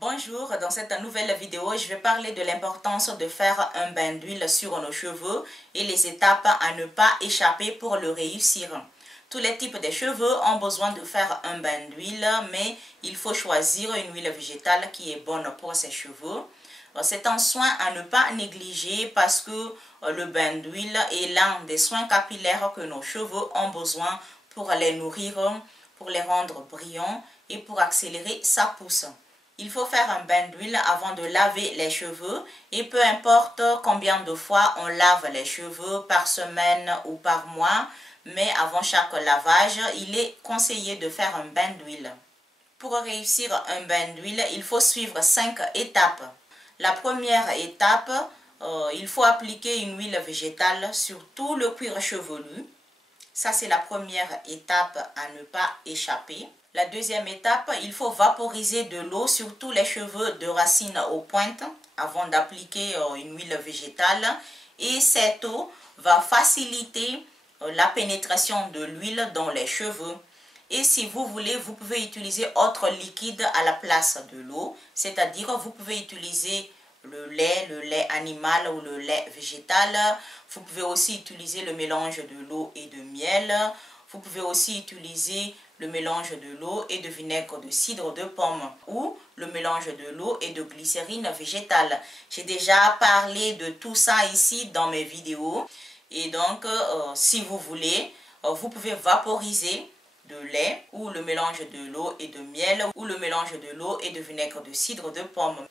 Bonjour, dans cette nouvelle vidéo, je vais parler de l'importance de faire un bain d'huile sur nos cheveux et les étapes à ne pas échapper pour le réussir. Tous les types de cheveux ont besoin de faire un bain d'huile, mais il faut choisir une huile végétale qui est bonne pour ses cheveux. C'est un soin à ne pas négliger parce que le bain d'huile est l'un des soins capillaires que nos cheveux ont besoin pour les nourrir, pour les rendre brillants et pour accélérer sa pousse. Il faut faire un bain d'huile avant de laver les cheveux et peu importe combien de fois on lave les cheveux par semaine ou par mois, mais avant chaque lavage, il est conseillé de faire un bain d'huile. Pour réussir un bain d'huile, il faut suivre 5 étapes. La première étape, il faut appliquer une huile végétale sur tout le cuir chevelu. Ça, c'est la première étape à ne pas échapper. La deuxième étape, il faut vaporiser de l'eau sur tous les cheveux de racines aux pointes avant d'appliquer une huile végétale. Et cette eau va faciliter la pénétration de l'huile dans les cheveux. Et si vous voulez, vous pouvez utiliser autre liquide à la place de l'eau. C'est-à-dire, vous pouvez utiliser le lait animal ou le lait végétal. Vous pouvez aussi utiliser le mélange de l'eau et de miel. Vous pouvez aussi utiliser le mélange de l'eau et de vinaigre de cidre de pomme ou le mélange de l'eau et de glycérine végétale. J'ai déjà parlé de tout ça ici dans mes vidéos. Et donc, si vous voulez, vous pouvez vaporiser de lait ou le mélange de l'eau et de miel ou le mélange de l'eau et de vinaigre de cidre de pomme.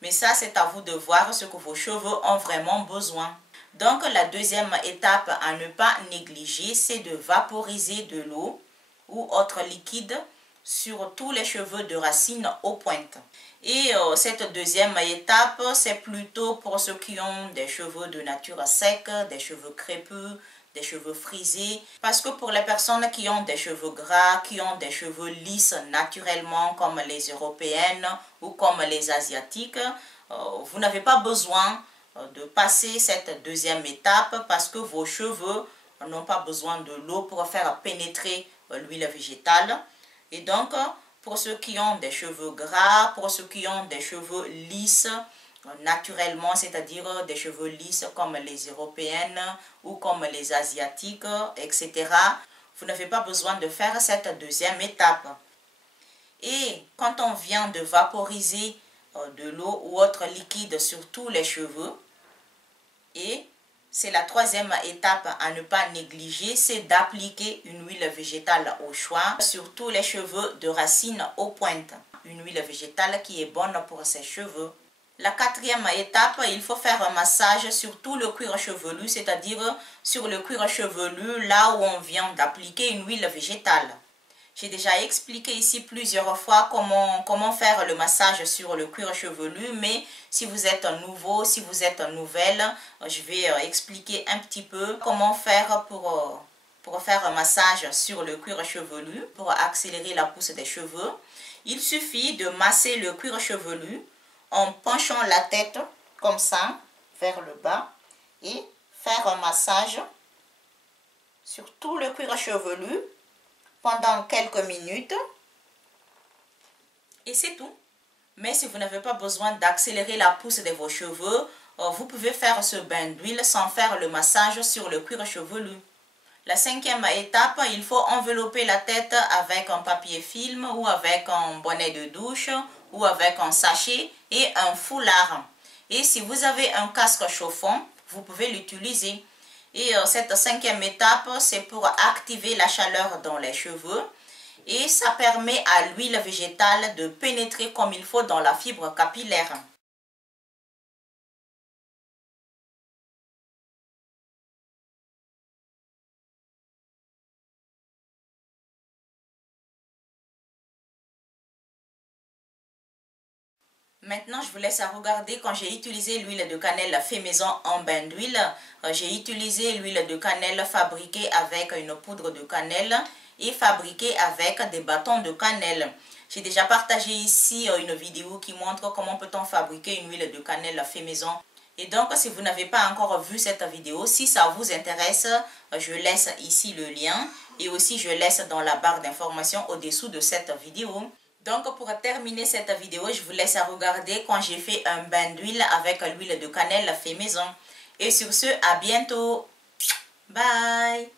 Mais ça, c'est à vous de voir ce que vos cheveux ont vraiment besoin. Donc, la deuxième étape à ne pas négliger, c'est de vaporiser de l'eau ou autre liquide sur tous les cheveux de racines aux pointes. Et cette deuxième étape, c'est plutôt pour ceux qui ont des cheveux de nature sec, des cheveux crépus, des cheveux frisés. Parce que pour les personnes qui ont des cheveux gras, qui ont des cheveux lisses naturellement comme les européennes ou comme les asiatiques, vous n'avez pas besoin de passer cette deuxième étape parce que vos cheveux n'ont pas besoin de l'eau pour faire pénétrer l'huile végétale. Et donc, pour ceux qui ont des cheveux gras, pour ceux qui ont des cheveux lisses, naturellement, c'est-à-dire des cheveux lisses comme les européennes ou comme les asiatiques, etc., vous n'avez pas besoin de faire cette deuxième étape. Et quand on vient de vaporiser de l'eau ou autre liquide sur tous les cheveux, et c'est la troisième étape à ne pas négliger, c'est d'appliquer une huile végétale au choix sur tous les cheveux de racines aux pointes. Une huile végétale qui est bonne pour ses cheveux. La quatrième étape, il faut faire un massage sur tout le cuir chevelu, c'est-à-dire sur le cuir chevelu, là où on vient d'appliquer une huile végétale. J'ai déjà expliqué ici plusieurs fois comment faire le massage sur le cuir chevelu, mais si vous êtes nouveau, si vous êtes nouvelle, je vais expliquer un petit peu comment faire pour faire un massage sur le cuir chevelu, pour accélérer la pousse des cheveux. Il suffit de masser le cuir chevelu en penchant la tête comme ça vers le bas et faire un massage sur tout le cuir chevelu pendant quelques minutes et c'est tout. Mais si vous n'avez pas besoin d'accélérer la pousse de vos cheveux, vous pouvez faire ce bain d'huile sans faire le massage sur le cuir chevelu. La cinquième étape, il faut envelopper la tête avec un papier film ou avec un bonnet de douche ou avec un sachet et un foulard. Et si vous avez un casque chauffant, vous pouvez l'utiliser. Et cette cinquième étape, c'est pour activer la chaleur dans les cheveux. Et ça permet à l'huile végétale de pénétrer comme il faut dans la fibre capillaire. Maintenant, je vous laisse à regarder quand j'ai utilisé l'huile de cannelle fait maison en bain d'huile. J'ai utilisé l'huile de cannelle fabriquée avec une poudre de cannelle et fabriquée avec des bâtons de cannelle. J'ai déjà partagé ici une vidéo qui montre comment peut-on fabriquer une huile de cannelle fait maison. Et donc, si vous n'avez pas encore vu cette vidéo, si ça vous intéresse, je laisse ici le lien. Et aussi, je laisse dans la barre d'informations au-dessous de cette vidéo. Donc pour terminer cette vidéo, je vous laisse à regarder quand j'ai fait un bain d'huile avec l'huile de cannelle fait maison. Et sur ce, à bientôt. Bye.